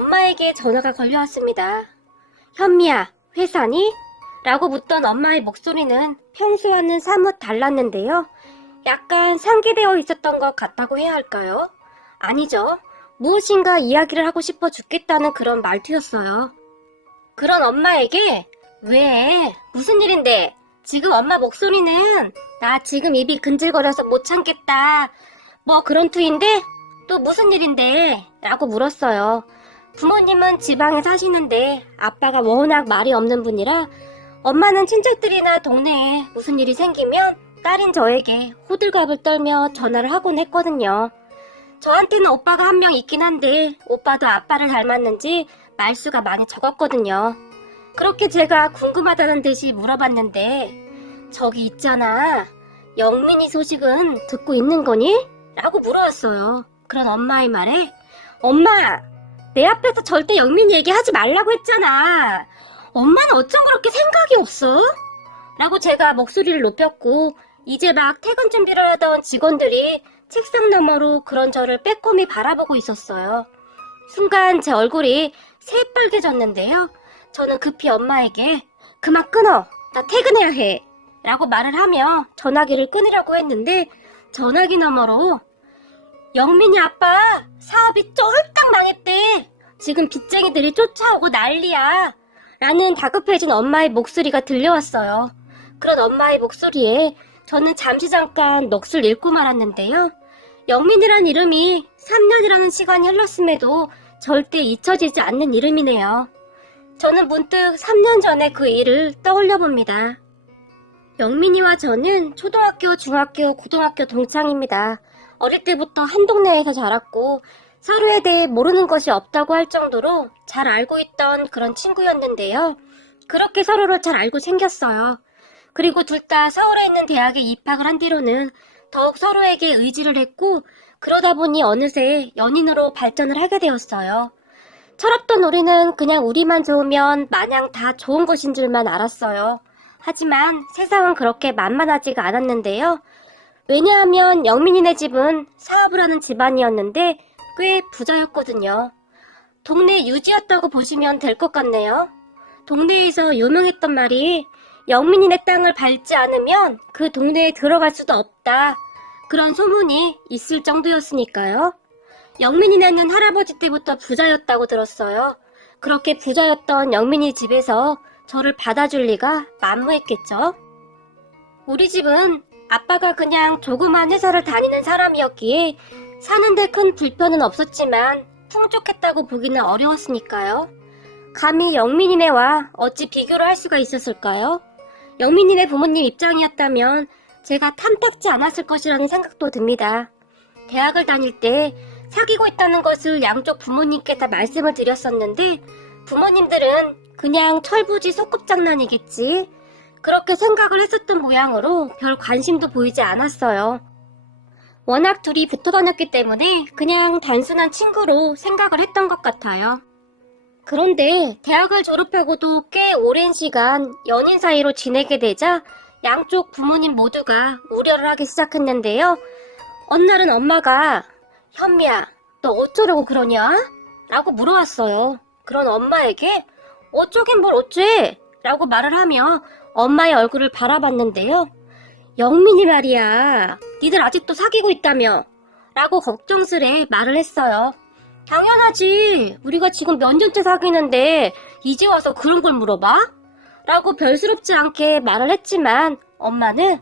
엄마에게 전화가 걸려왔습니다. 현미야, 회사니? 라고 묻던 엄마의 목소리는 평소와는 사뭇 달랐는데요. 약간 상기되어 있었던 것 같다고 해야 할까요? 아니죠. 무엇인가 이야기를 하고 싶어 죽겠다는 그런 말투였어요. 그런 엄마에게 왜? 무슨 일인데? 지금 엄마 목소리는 나 지금 입이 근질거려서 못 참겠다. 뭐 그런 투인데? 또 무슨 일인데? 라고 물었어요. 부모님은 지방에 사시는데 아빠가 워낙 말이 없는 분이라 엄마는 친척들이나 동네에 무슨 일이 생기면 딸인 저에게 호들갑을 떨며 전화를 하곤 했거든요. 저한테는 오빠가 한 명 있긴 한데 오빠도 아빠를 닮았는지 말수가 많이 적었거든요. 그렇게 제가 궁금하다는 듯이 물어봤는데 저기 있잖아. 영민이 소식은 듣고 있는 거니? 라고 물어왔어요. 그런 엄마의 말에 엄마! 내 앞에서 절대 영민이 얘기하지 말라고 했잖아. 엄마는 어쩜 그렇게 생각이 없어? 라고 제가 목소리를 높였고 이제 막 퇴근 준비를 하던 직원들이 책상 너머로 그런 저를 빼꼼히 바라보고 있었어요. 순간 제 얼굴이 새빨개졌는데요. 저는 급히 엄마에게 그만 끊어. 나 퇴근해야 해. 라고 말을 하며 전화기를 끊으려고 했는데 전화기 너머로 영민이 아빠 사업이 쫄딱 망했대. 지금 빚쟁이들이 쫓아오고 난리야. 라는 다급해진 엄마의 목소리가 들려왔어요. 그런 엄마의 목소리에 저는 잠시 잠깐 넋을 잃고 말았는데요. 영민이란 이름이 3년이라는 시간이 흘렀음에도 절대 잊혀지지 않는 이름이네요. 저는 문득 3년 전의 그 일을 떠올려 봅니다. 영민이와 저는 초등학교, 중학교, 고등학교 동창입니다. 어릴 때부터 한 동네에서 자랐고 서로에 대해 모르는 것이 없다고 할 정도로 잘 알고 있던 그런 친구였는데요. 그렇게 서로를 잘 알고 생겼어요. 그리고 둘 다 서울에 있는 대학에 입학을 한 뒤로는 더욱 서로에게 의지를 했고 그러다 보니 어느새 연인으로 발전을 하게 되었어요. 철없던 우리는 그냥 우리만 좋으면 마냥 다 좋은 것인 줄만 알았어요. 하지만 세상은 그렇게 만만하지가 않았는데요. 왜냐하면 영민이네 집은 사업을 하는 집안이었는데 꽤 부자였거든요. 동네 유지였다고 보시면 될 것 같네요. 동네에서 유명했던 말이 영민이네 땅을 밟지 않으면 그 동네에 들어갈 수도 없다. 그런 소문이 있을 정도였으니까요. 영민이네는 할아버지 때부터 부자였다고 들었어요. 그렇게 부자였던 영민이 집에서 저를 받아줄 리가 만무했겠죠. 우리 집은 아빠가 그냥 조그만 회사를 다니는 사람이었기에 사는데 큰 불편은 없었지만 풍족했다고 보기는 어려웠으니까요. 감히 영민이네와 어찌 비교를 할 수가 있었을까요? 영민이네 부모님 입장이었다면 제가 탐탁지 않았을 것이라는 생각도 듭니다. 대학을 다닐 때 사귀고 있다는 것을 양쪽 부모님께 다 말씀을 드렸었는데 부모님들은 그냥 철부지 소꿉장난이겠지. 그렇게 생각을 했었던 모양으로 별 관심도 보이지 않았어요. 워낙 둘이 붙어 다녔기 때문에 그냥 단순한 친구로 생각을 했던 것 같아요. 그런데 대학을 졸업하고도 꽤 오랜 시간 연인 사이로 지내게 되자 양쪽 부모님 모두가 우려를 하기 시작했는데요. 어느 날은 엄마가 현미야, 너 어쩌려고 그러냐? 라고 물어왔어요. 그런 엄마에게 어쩌긴 뭘 어째? 라고 말을 하며 엄마의 얼굴을 바라봤는데요. 영민이 말이야. 니들 아직도 사귀고 있다며? 라고 걱정스레 말을 했어요. 당연하지. 우리가 지금 몇 년째 사귀는데 이제 와서 그런 걸 물어봐? 라고 별스럽지 않게 말을 했지만 엄마는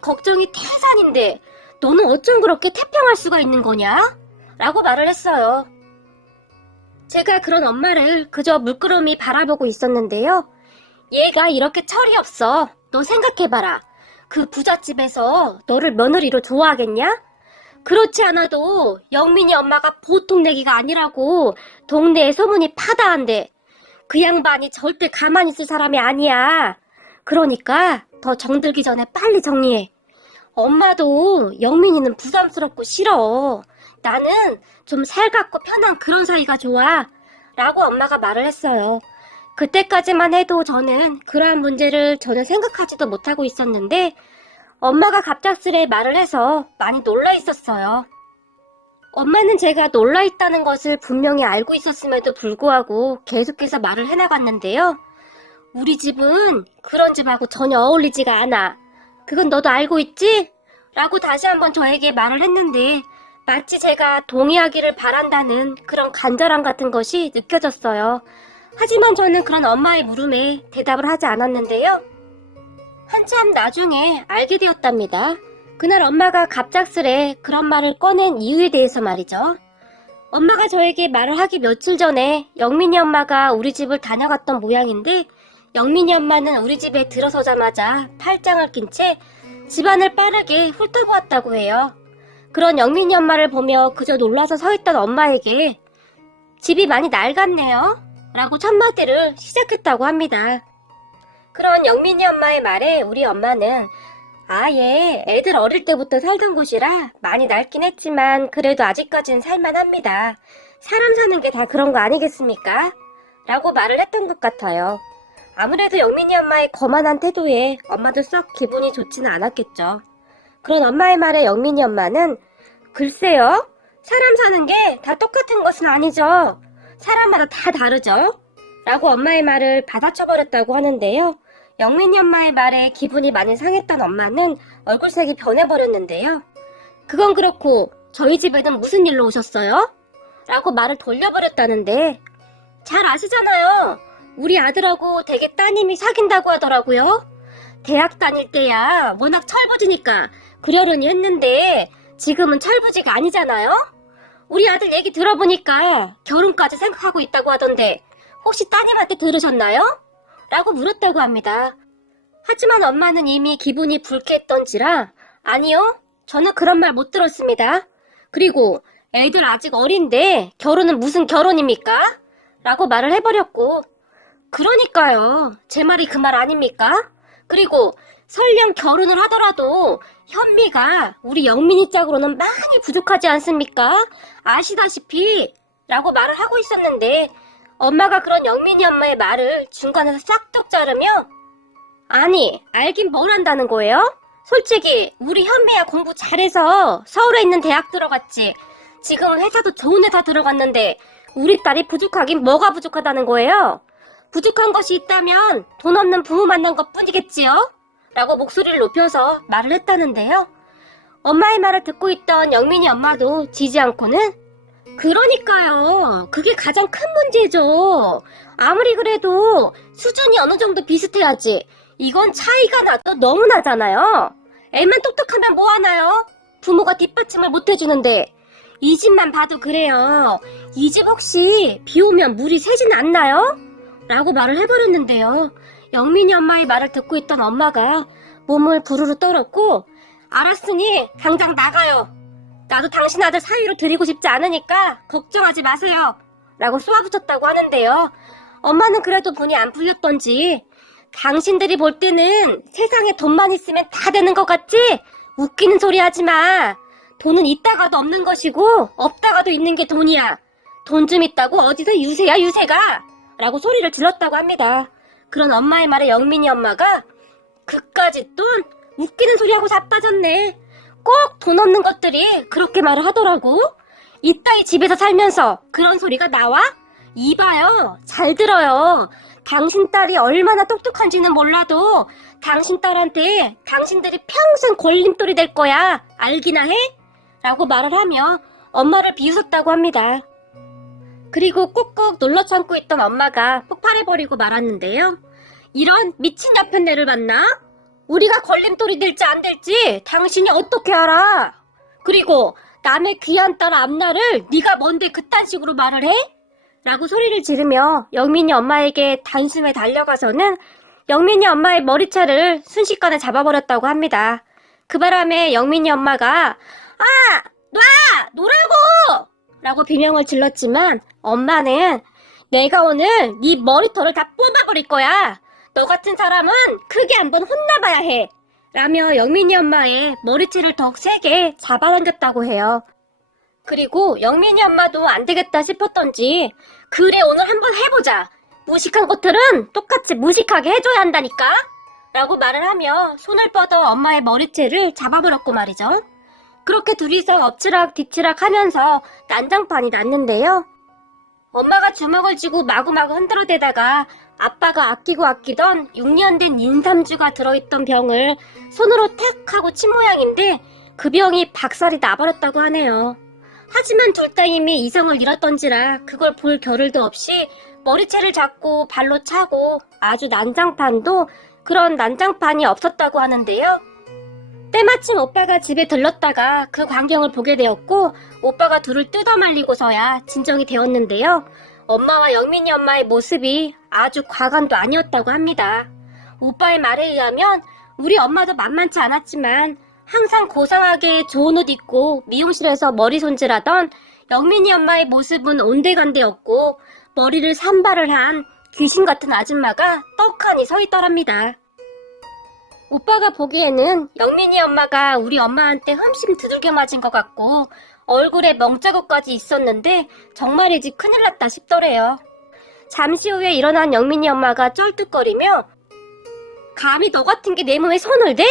걱정이 태산인데 너는 어쩜 그렇게 태평할 수가 있는 거냐? 라고 말을 했어요. 제가 그런 엄마를 그저 물끄러미 바라보고 있었는데요. 얘가 이렇게 철이 없어. 너 생각해봐라. 그 부잣집에서 너를 며느리로 좋아하겠냐? 그렇지 않아도 영민이 엄마가 보통 내기가 아니라고 동네에 소문이 파다한데 그 양반이 절대 가만히 있을 사람이 아니야. 그러니까 더 정들기 전에 빨리 정리해. 엄마도 영민이는 부담스럽고 싫어. 나는 좀 살갑고 편한 그런 사이가 좋아. 라고 엄마가 말을 했어요. 그때까지만 해도 저는 그러한 문제를 전혀 생각하지도 못하고 있었는데 엄마가 갑작스레 말을 해서 많이 놀라 있었어요. 엄마는 제가 놀라 있다는 것을 분명히 알고 있었음에도 불구하고 계속해서 말을 해나갔는데요. 우리 집은 그런 집하고 전혀 어울리지가 않아. 그건 너도 알고 있지? 라고 다시 한번 저에게 말을 했는데 마치 제가 동의하기를 바란다는 그런 간절함 같은 것이 느껴졌어요. 하지만 저는 그런 엄마의 물음에 대답을 하지 않았는데요. 한참 나중에 알게 되었답니다. 그날 엄마가 갑작스레 그런 말을 꺼낸 이유에 대해서 말이죠. 엄마가 저에게 말을 하기 며칠 전에 영민이 엄마가 우리 집을 다녀갔던 모양인데 영민이 엄마는 우리 집에 들어서자마자 팔짱을 낀 채 집안을 빠르게 훑어보았다고 해요. 그런 영민이 엄마를 보며 그저 놀라서 서 있던 엄마에게 집이 많이 낡았네요 라고 첫마디를 시작했다고 합니다. 그런 영민이 엄마의 말에 우리 엄마는 아예 애들 어릴 때부터 살던 곳이라 많이 낡긴 했지만 그래도 아직까진 살만합니다. 사람 사는 게 다 그런 거 아니겠습니까? 라고 말을 했던 것 같아요. 아무래도 영민이 엄마의 거만한 태도에 엄마도 썩 기분이 좋지는 않았겠죠. 그런 엄마의 말에 영민이 엄마는 글쎄요, 사람 사는 게 다 똑같은 것은 아니죠. 사람마다 다 다르죠. 라고 엄마의 말을 받아쳐버렸다고 하는데요. 영민이 엄마의 말에 기분이 많이 상했던 엄마는 얼굴색이 변해버렸는데요. 그건 그렇고 저희 집에는 무슨 일로 오셨어요? 라고 말을 돌려버렸다는데 잘 아시잖아요. 우리 아들하고 되게 따님이 사귄다고 하더라고요. 대학 다닐 때야 워낙 철부지니까 그러려니 했는데 지금은 철부지가 아니잖아요. 우리 아들 얘기 들어보니까 결혼까지 생각하고 있다고 하던데 혹시 따님한테 들으셨나요? 라고 물었다고 합니다. 하지만 엄마는 이미 기분이 불쾌했던지라 아니요, 저는 그런 말 못 들었습니다. 그리고 애들 아직 어린데 결혼은 무슨 결혼입니까? 라고 말을 해버렸고 그러니까요. 제 말이 그 말 아닙니까? 그리고 설령 결혼을 하더라도 현미가 우리 영민이 짝으로는 많이 부족하지 않습니까? 아시다시피 라고 말을 하고 있었는데 엄마가 그런 영민이 엄마의 말을 중간에서 싹둑 자르며 아니, 알긴 뭘 한다는 거예요? 솔직히 우리 현미야 공부 잘해서 서울에 있는 대학 들어갔지. 지금은 회사도 좋은 회사 들어갔는데 우리 딸이 부족하긴 뭐가 부족하다는 거예요? 부족한 것이 있다면 돈 없는 부모 만난 것 뿐이겠지요? 라고 목소리를 높여서 말을 했다는데요. 엄마의 말을 듣고 있던 영민이 엄마도 지지 않고는 그러니까요. 그게 가장 큰 문제죠. 아무리 그래도 수준이 어느 정도 비슷해야지. 이건 차이가 나도 너무 나잖아요. 애만 똑똑하면 뭐하나요? 부모가 뒷받침을 못해주는데. 이 집만 봐도 그래요. 이 집 혹시 비 오면 물이 새진 않나요? 라고 말을 해버렸는데요. 영민이 엄마의 말을 듣고 있던 엄마가 몸을 부르르 떨었고 알았으니 당장 나가요. 나도 당신 아들 사위로 드리고 싶지 않으니까 걱정하지 마세요. 라고 쏘아붙였다고 하는데요. 엄마는 그래도 분이 안 풀렸던지 당신들이 볼 때는 세상에 돈만 있으면 다 되는 것 같지? 웃기는 소리 하지 마. 돈은 있다가도 없는 것이고 없다가도 있는 게 돈이야. 돈 좀 있다고 어디서 유세야 유세가? 라고 소리를 질렀다고 합니다. 그런 엄마의 말에 영민이 엄마가 그까짓 돈? 웃기는 소리하고 자빠졌네. 꼭 돈 없는 것들이 그렇게 말을 하더라고. 이따위 집에서 살면서 그런 소리가 나와? 이봐요. 잘 들어요. 당신 딸이 얼마나 똑똑한지는 몰라도 당신 딸한테 당신들이 평생 걸림돌이 될 거야. 알기나 해? 라고 말을 하며 엄마를 비웃었다고 합니다. 그리고 꾹꾹 눌러 참고 있던 엄마가 폭발해버리고 말았는데요. 이런 미친 나편네를 만나? 우리가 걸림돌이 될지 안 될지 당신이 어떻게 알아? 그리고 남의 귀한 딸 앞날을 네가 뭔데 그딴 식으로 말을 해? 라고 소리를 지르며 영민이 엄마에게 단숨에 달려가서는 영민이 엄마의 머리채를 순식간에 잡아버렸다고 합니다. 그 바람에 영민이 엄마가 아! 놔! 놓으라고! 라고 비명을 질렀지만 엄마는 내가 오늘 네 머리털을 다 뽑아버릴 거야. 너 같은 사람은 크게 한번 혼나봐야 해. 라며 영민이 엄마의 머리채를 더욱 세게 잡아당겼다고 해요. 그리고 영민이 엄마도 안 되겠다 싶었던지 그래 오늘 한번 해보자. 무식한 것들은 똑같이 무식하게 해줘야 한다니까? 라고 말을 하며 손을 뻗어 엄마의 머리채를 잡아버렸고 말이죠. 그렇게 둘이서 엎치락 뒤치락 하면서 난장판이 났는데요. 엄마가 주먹을 쥐고 마구마구 흔들어대다가 아빠가 아끼고 아끼던 6년 된 인삼주가 들어있던 병을 손으로 탁 하고 친 모양인데 그 병이 박살이 나버렸다고 하네요. 하지만 둘 다 이미 이성을 잃었던지라 그걸 볼 겨를도 없이 머리채를 잡고 발로 차고 아주 난장판도 그런 난장판이 없었다고 하는데요. 때마침 오빠가 집에 들렀다가 그 광경을 보게 되었고 오빠가 둘을 뜯어말리고서야 진정이 되었는데요. 엄마와 영민이 엄마의 모습이 아주 과간도 아니었다고 합니다. 오빠의 말에 의하면 우리 엄마도 만만치 않았지만 항상 고상하게 좋은 옷 입고 미용실에서 머리 손질하던 영민이 엄마의 모습은 온데간데였고 머리를 산발을 한 귀신 같은 아줌마가 떡하니 서 있더랍니다. 오빠가 보기에는 영민이 엄마가 우리 엄마한테 흠씬 두들겨 맞은 것 같고 얼굴에 멍자국까지 있었는데 정말이지 큰일 났다 싶더래요. 잠시 후에 일어난 영민이 엄마가 쩔뚝거리며 감히 너 같은 게 내 몸에 손을 대?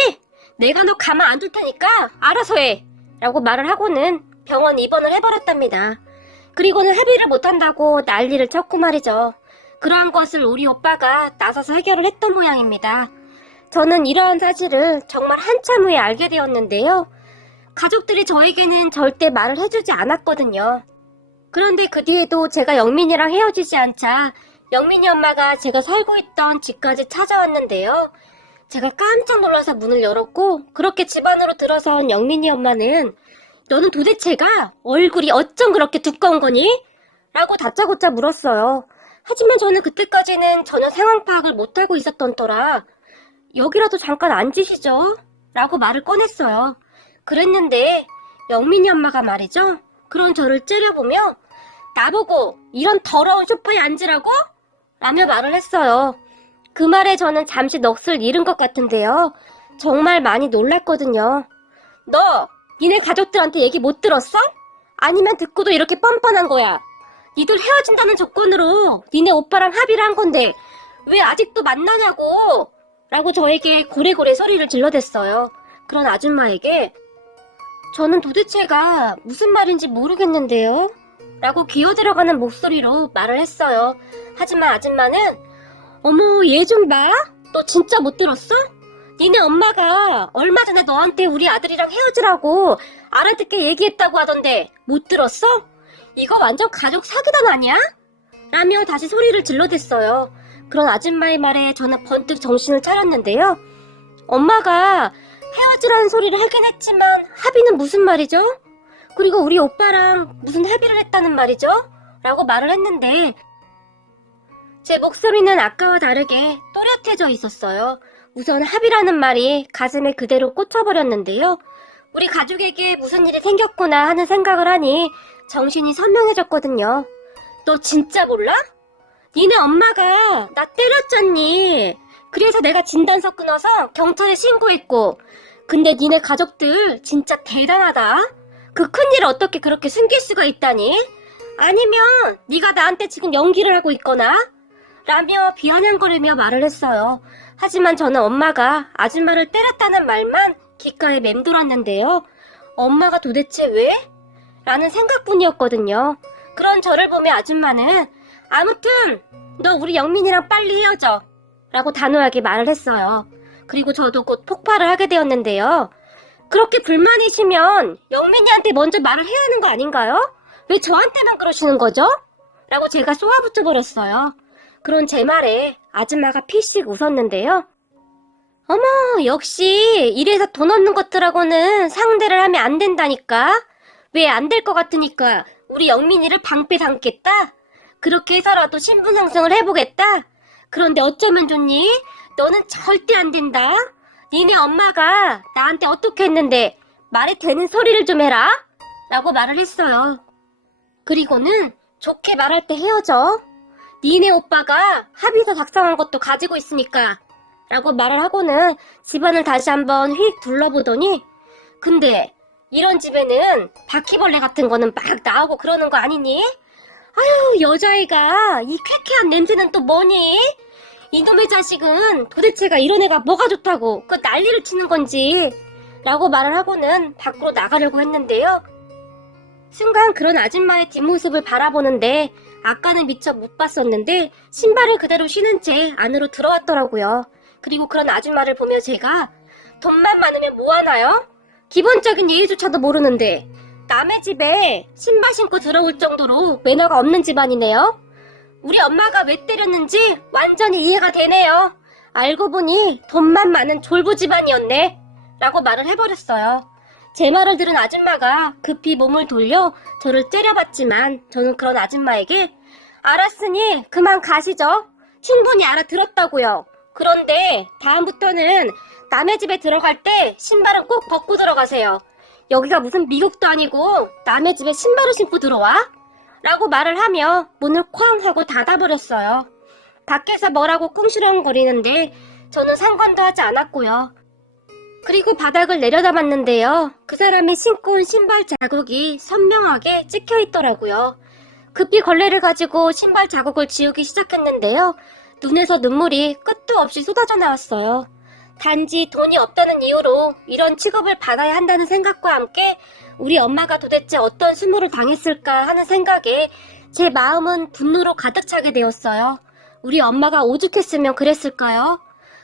내가 너 가만 안 둘 테니까 알아서 해! 라고 말을 하고는 병원 입원을 해버렸답니다. 그리고는 합의를 못한다고 난리를 쳤고 말이죠. 그러한 것을 우리 오빠가 나서서 해결을 했던 모양입니다. 저는 이러한 사실을 정말 한참 후에 알게 되었는데요. 가족들이 저에게는 절대 말을 해주지 않았거든요. 그런데 그 뒤에도 제가 영민이랑 헤어지지 않자 영민이 엄마가 제가 살고 있던 집까지 찾아왔는데요. 제가 깜짝 놀라서 문을 열었고 그렇게 집 안으로 들어선 영민이 엄마는 너는 도대체가 얼굴이 어쩜 그렇게 두꺼운 거니? 라고 다짜고짜 물었어요. 하지만 저는 그때까지는 전혀 상황 파악을 못하고 있었던 터라 여기라도 잠깐 앉으시죠? 라고 말을 꺼냈어요. 그랬는데 영민이 엄마가 말이죠. 그런 저를 째려보며 나보고 이런 더러운 소파에 앉으라고? 라며 말을 했어요. 그 말에 저는 잠시 넋을 잃은 것 같은데요. 정말 많이 놀랐거든요. 너 니네 가족들한테 얘기 못 들었어? 아니면 듣고도 이렇게 뻔뻔한 거야? 니들 헤어진다는 조건으로 니네 오빠랑 합의를 한 건데 왜 아직도 만나냐고? 라고 저에게 고래고래 소리를 질러댔어요. 그런 아줌마에게 저는 도대체가 무슨 말인지 모르겠는데요? 라고 기어들어가는 목소리로 말을 했어요. 하지만 아줌마는 어머 얘 좀 봐? 너 진짜 못 들었어? 니네 엄마가 얼마 전에 너한테 우리 아들이랑 헤어지라고 알아듣게 얘기했다고 하던데 못 들었어? 이거 완전 가족 사기단 아니야? 라며 다시 소리를 질러댔어요. 그런 아줌마의 말에 저는 번뜩 정신을 차렸는데요. 엄마가 헤어지라는 소리를 하긴 했지만 합의는 무슨 말이죠? 그리고 우리 오빠랑 무슨 합의를 했다는 말이죠? 라고 말을 했는데 제 목소리는 아까와 다르게 또렷해져 있었어요. 우선 합의라는 말이 가슴에 그대로 꽂혀버렸는데요. 우리 가족에게 무슨 일이 생겼구나 하는 생각을 하니 정신이 선명해졌거든요. 너 진짜 몰라? 니네 엄마가 나 때렸잖니. 그래서 내가 진단서 끊어서 경찰에 신고했고 근데 니네 가족들 진짜 대단하다. 그 큰일을 어떻게 그렇게 숨길 수가 있다니? 아니면 네가 나한테 지금 연기를 하고 있거나? 라며 비아냥거리며 말을 했어요. 하지만 저는 엄마가 아줌마를 때렸다는 말만 귓가에 맴돌았는데요. 엄마가 도대체 왜? 라는 생각뿐이었거든요. 그런 저를 보며 아줌마는 아무튼 너 우리 영민이랑 빨리 헤어져 라고 단호하게 말을 했어요. 그리고 저도 곧 폭발을 하게 되었는데요. 그렇게 불만이시면 영민이한테 먼저 말을 해야 하는 거 아닌가요? 왜 저한테만 그러시는 거죠? 라고 제가 쏘아붙여버렸어요. 그런 제 말에 아줌마가 피식 웃었는데요. 어머, 역시 이래서 돈 없는 것들하고는 상대를 하면 안 된다니까. 왜 안 될 것 같으니까 우리 영민이를 방패 삼겠다? 그렇게 해서라도 신분 상승을 해보겠다? 그런데 어쩌면 좋니? 너는 절대 안 된다. 니네 엄마가 나한테 어떻게 했는데 말이 되는 소리를 좀 해라. 라고 말을 했어요. 그리고는 좋게 말할 때 헤어져. 니네 오빠가 합의서 작성한 것도 가지고 있으니까 라고 말을 하고는 집안을 다시 한번 휙 둘러보더니 근데 이런 집에는 바퀴벌레 같은 거는 막 나오고 그러는 거 아니니? 아유 여자애가 이 쾌쾌한 냄새는 또 뭐니? 이놈의 자식은 도대체가 이런 애가 뭐가 좋다고 그 난리를 치는 건지 라고 말을 하고는 밖으로 나가려고 했는데요. 순간 그런 아줌마의 뒷모습을 바라보는데 아까는 미처 못 봤었는데 신발을 그대로 신은 채 안으로 들어왔더라고요. 그리고 그런 아줌마를 보며 제가 돈만 많으면 뭐하나요? 기본적인 예의조차도 모르는데 남의 집에 신발 신고 들어올 정도로 매너가 없는 집안이네요. 우리 엄마가 왜 때렸는지 완전히 이해가 되네요. 알고 보니 돈만 많은 졸부 집안이었네. 라고 말을 해버렸어요. 제 말을 들은 아줌마가 급히 몸을 돌려 저를 째려봤지만 저는 그런 아줌마에게 알았으니 그만 가시죠. 충분히 알아들었다고요. 그런데 다음부터는 남의 집에 들어갈 때 신발은 꼭 벗고 들어가세요. 여기가 무슨 미국도 아니고 남의 집에 신발을 신고 들어와? 라고 말을 하며 문을 쾅 하고 닫아버렸어요. 밖에서 뭐라고 꿍시렁거리는데 저는 상관도 하지 않았고요. 그리고 바닥을 내려다봤는데요. 그 사람이 신고 온 신발 자국이 선명하게 찍혀 있더라고요. 급히 걸레를 가지고 신발 자국을 지우기 시작했는데요. 눈에서 눈물이 끝도 없이 쏟아져 나왔어요. 단지 돈이 없다는 이유로 이런 취급을 받아야 한다는 생각과 함께 우리 엄마가 도대체 어떤 수모를 당했을까 하는 생각에 제 마음은 분노로 가득 차게 되었어요. 우리 엄마가 오죽했으면 그랬을까요?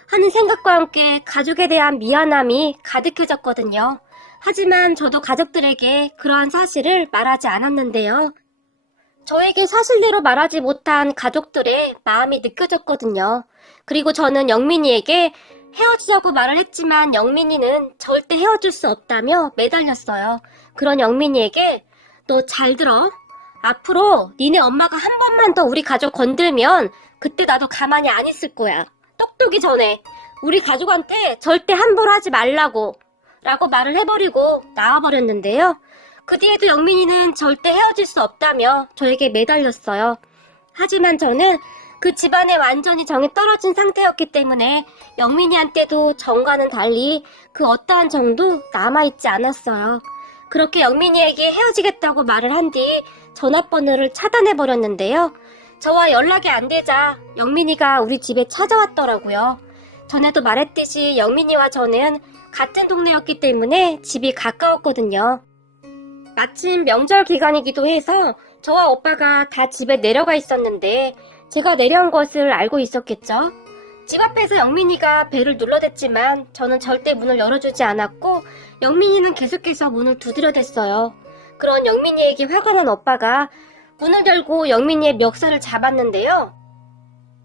하는 생각과 함께 가족에 대한 미안함이 가득해졌거든요. 하지만 저도 가족들에게 그러한 사실을 말하지 않았는데요. 저에게 사실대로 말하지 못한 가족들의 마음이 느껴졌거든요. 그리고 저는 영민이에게 헤어지자고 말을 했지만 영민이는 절대 헤어질 수 없다며 매달렸어요. 그런 영민이에게 너 잘 들어. 앞으로 니네 엄마가 한 번만 더 우리 가족 건들면 그때 나도 가만히 안 있을 거야. 똑똑히 전해. 우리 가족한테 절대 함부로 하지 말라고 라고 말을 해버리고 나와버렸는데요. 그 뒤에도 영민이는 절대 헤어질 수 없다며 저에게 매달렸어요. 하지만 저는 그 집안에 완전히 정이 떨어진 상태였기 때문에 영민이한테도 정과는 달리 그 어떠한 정도 남아있지 않았어요. 그렇게 영민이에게 헤어지겠다고 말을 한 뒤 전화번호를 차단해버렸는데요. 저와 연락이 안 되자 영민이가 우리 집에 찾아왔더라고요. 전에도 말했듯이 영민이와 저는 같은 동네였기 때문에 집이 가까웠거든요. 마침 명절 기간이기도 해서 저와 오빠가 다 집에 내려가 있었는데 제가 내려온 것을 알고 있었겠죠. 집 앞에서 영민이가 벨을 눌러댔지만 저는 절대 문을 열어주지 않았고 영민이는 계속해서 문을 두드려댔어요. 그런 영민이에게 화가 난 오빠가 문을 열고 영민이의 멱살을 잡았는데요.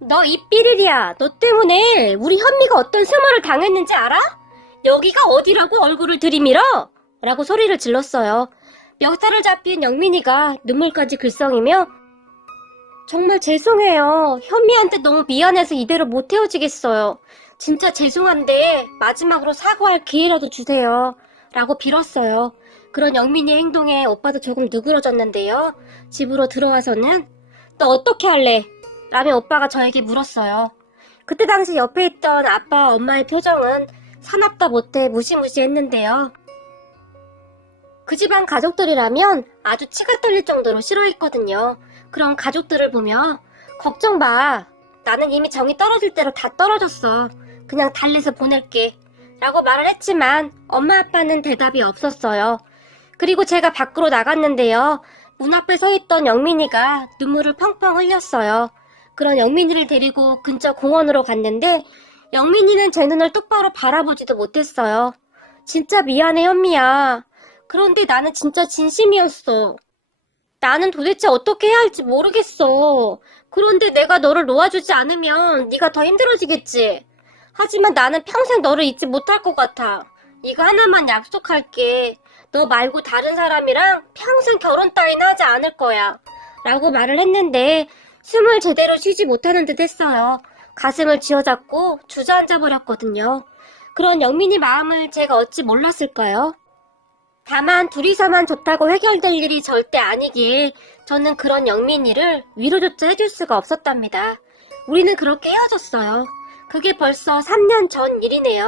너 이 삐리리야, 너 때문에 우리 현미가 어떤 수모를 당했는지 알아? 여기가 어디라고 얼굴을 들이밀어? 라고 소리를 질렀어요. 멱살을 잡힌 영민이가 눈물까지 글썽이며 정말 죄송해요. 현미한테 너무 미안해서 이대로 못 헤어지겠어요. 진짜 죄송한데 마지막으로 사과할 기회라도 주세요. 라고 빌었어요. 그런 영민이의 행동에 오빠도 조금 누그러졌는데요. 집으로 들어와서는 너 어떻게 할래? 라며 오빠가 저에게 물었어요. 그때 당시 옆에 있던 아빠, 엄마의 표정은 사납다 못해 무시무시했는데요. 그 집안 가족들이라면 아주 치가 떨릴 정도로 싫어했거든요. 그런 가족들을 보며 걱정 마. 나는 이미 정이 떨어질 대로 다 떨어졌어. 그냥 달래서 보낼게. 라고 말을 했지만 엄마 아빠는 대답이 없었어요. 그리고 제가 밖으로 나갔는데요. 문 앞에 서 있던 영민이가 눈물을 펑펑 흘렸어요. 그런 영민이를 데리고 근처 공원으로 갔는데 영민이는 제 눈을 똑바로 바라보지도 못했어요. 진짜 미안해 현미야. 그런데 나는 진짜 진심이었어. 나는 도대체 어떻게 해야 할지 모르겠어. 그런데 내가 너를 놓아주지 않으면 네가 더 힘들어지겠지. 하지만 나는 평생 너를 잊지 못할 것 같아. 이거 하나만 약속할게. 너 말고 다른 사람이랑 평생 결혼 따윈 하지 않을 거야. 라고 말을 했는데 숨을 제대로 쉬지 못하는 듯 했어요. 가슴을 쥐어잡고 주저앉아 버렸거든요. 그런 영민이 마음을 제가 어찌 몰랐을까요? 다만 둘이서만 좋다고 해결될 일이 절대 아니기에 저는 그런 영민이를 위로조차 해줄 수가 없었답니다. 우리는 그렇게 헤어졌어요. 그게 벌써 3년 전 일이네요.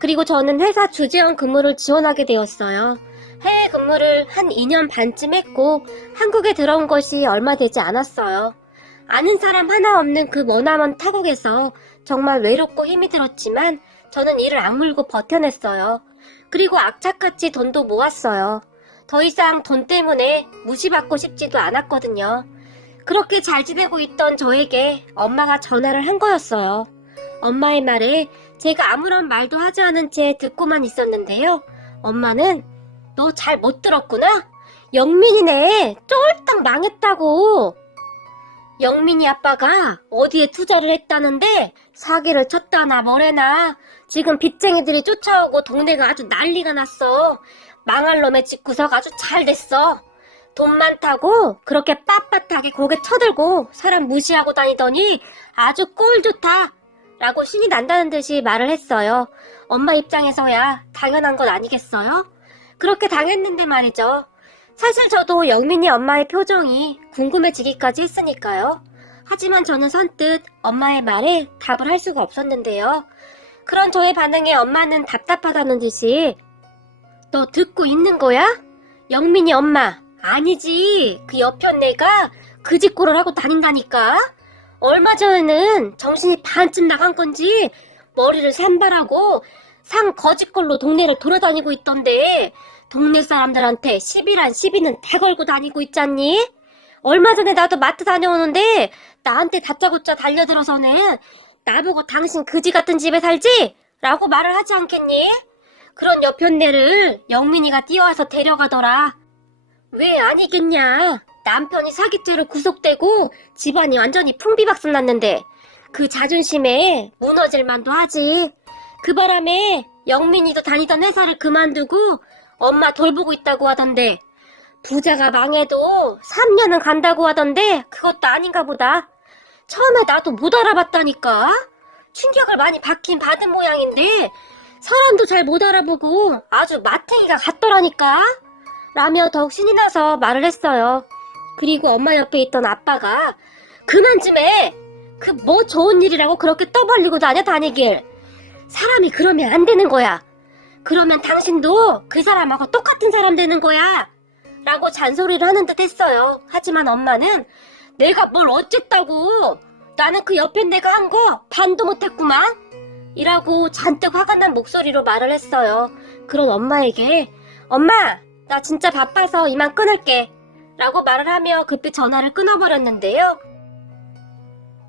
그리고 저는 회사 주재원 근무를 지원하게 되었어요. 해외 근무를 한 2년 반쯤 했고 한국에 들어온 것이 얼마 되지 않았어요. 아는 사람 하나 없는 그 머나먼 타국에서 정말 외롭고 힘이 들었지만 저는 이를 악물고 버텨냈어요. 그리고 악착같이 돈도 모았어요. 더 이상 돈 때문에 무시받고 싶지도 않았거든요. 그렇게 잘 지내고 있던 저에게 엄마가 전화를 한 거였어요. 엄마의 말에 제가 아무런 말도 하지 않은 채 듣고만 있었는데요. 엄마는 너 잘 못 들었구나? 영민이네 쫄딱 망했다고. 영민이 아빠가 어디에 투자를 했다는데 사기를 쳤다나 뭐래나 지금 빚쟁이들이 쫓아오고 동네가 아주 난리가 났어. 망할 놈의 집구석 아주 잘 됐어. 돈 많다고 그렇게 빳빳하게 고개 쳐들고 사람 무시하고 다니더니 아주 꼴 좋다 라고 신이 난다는 듯이 말을 했어요. 엄마 입장에서야 당연한 건 아니겠어요? 그렇게 당했는데 말이죠. 사실 저도 영민이 엄마의 표정이 궁금해지기까지 했으니까요. 하지만 저는 선뜻 엄마의 말에 답을 할 수가 없었는데요. 그런 저의 반응에 엄마는 답답하다는 듯이 너 듣고 있는 거야? 영민이 엄마 아니지. 그 옆편 내가 그 짓꼴을 하고 다닌다니까. 얼마 전에는 정신이 반쯤 나간 건지 머리를 산발하고 상 거짓걸로 동네를 돌아다니고 있던데 동네 사람들한테 시비란 시비는 다 걸고 다니고 있잖니? 얼마 전에 나도 마트 다녀오는데 나한테 다짜고짜 달려들어서는 나보고 당신 그지 같은 집에 살지? 라고 말을 하지 않겠니? 그런 여편네를 영민이가 뛰어와서 데려가더라. 왜 아니겠냐? 남편이 사기죄로 구속되고 집안이 완전히 풍비박산 났는데 그 자존심에 무너질 만도 하지. 그 바람에 영민이도 다니던 회사를 그만두고 엄마 돌보고 있다고 하던데 부자가 망해도 3년은 간다고 하던데 그것도 아닌가 보다. 처음에 나도 못 알아봤다니까. 충격을 많이 받긴 받은 모양인데 사람도 잘 못 알아보고 아주 마탱이가 같더라니까. 라며 더욱 신이 나서 말을 했어요. 그리고 엄마 옆에 있던 아빠가 그만 좀 해. 그 뭐 좋은 일이라고 그렇게 떠벌리고 다니길. 사람이 그러면 안 되는 거야. 그러면 당신도 그 사람하고 똑같은 사람 되는 거야. 라고 잔소리를 하는 듯 했어요. 하지만 엄마는 내가 뭘 어쨌다고. 나는 그 옆에 내가 한 거 반도 못했구만. 이라고 잔뜩 화가 난 목소리로 말을 했어요. 그런 엄마에게 엄마 나 진짜 바빠서 이만 끊을게 라고 말을 하며 급히 전화를 끊어버렸는데요.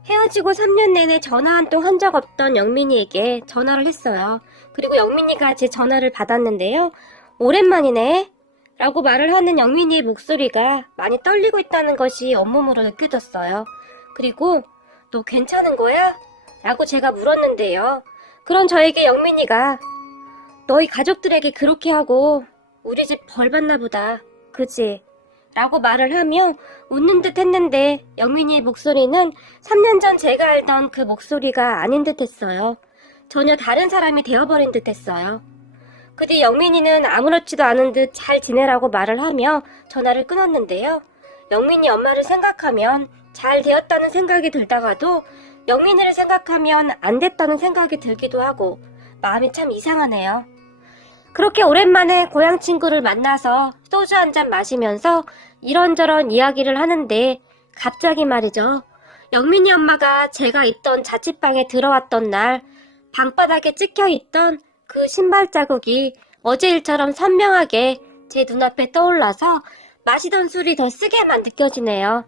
헤어지고 3년 내내 전화 한 통 한 적 없던 영민이에게 전화를 했어요. 그리고 영민이가 제 전화를 받았는데요. 오랜만이네 라고 말을 하는 영민이의 목소리가 많이 떨리고 있다는 것이 온몸으로 느껴졌어요. 그리고 너 괜찮은 거야? 라고 제가 물었는데요. 그런 저에게 영민이가 너희 가족들에게 그렇게 하고 우리 집 벌 받나 보다. 그지? 라고 말을 하며 웃는 듯 했는데 영민이의 목소리는 3년 전 제가 알던 그 목소리가 아닌 듯 했어요. 전혀 다른 사람이 되어버린 듯 했어요. 그 뒤 영민이는 아무렇지도 않은 듯 잘 지내라고 말을 하며 전화를 끊었는데요. 영민이 엄마를 생각하면 잘 되었다는 생각이 들다가도 영민이를 생각하면 안 됐다는 생각이 들기도 하고 마음이 참 이상하네요. 그렇게 오랜만에 고향 친구를 만나서 소주 한잔 마시면서 이런저런 이야기를 하는데 갑자기 말이죠. 영민이 엄마가 제가 있던 자취방에 들어왔던 날 방바닥에 찍혀있던 그 신발 자국이 어제 일처럼 선명하게 제 눈앞에 떠올라서 마시던 술이 더 쓰게만 느껴지네요.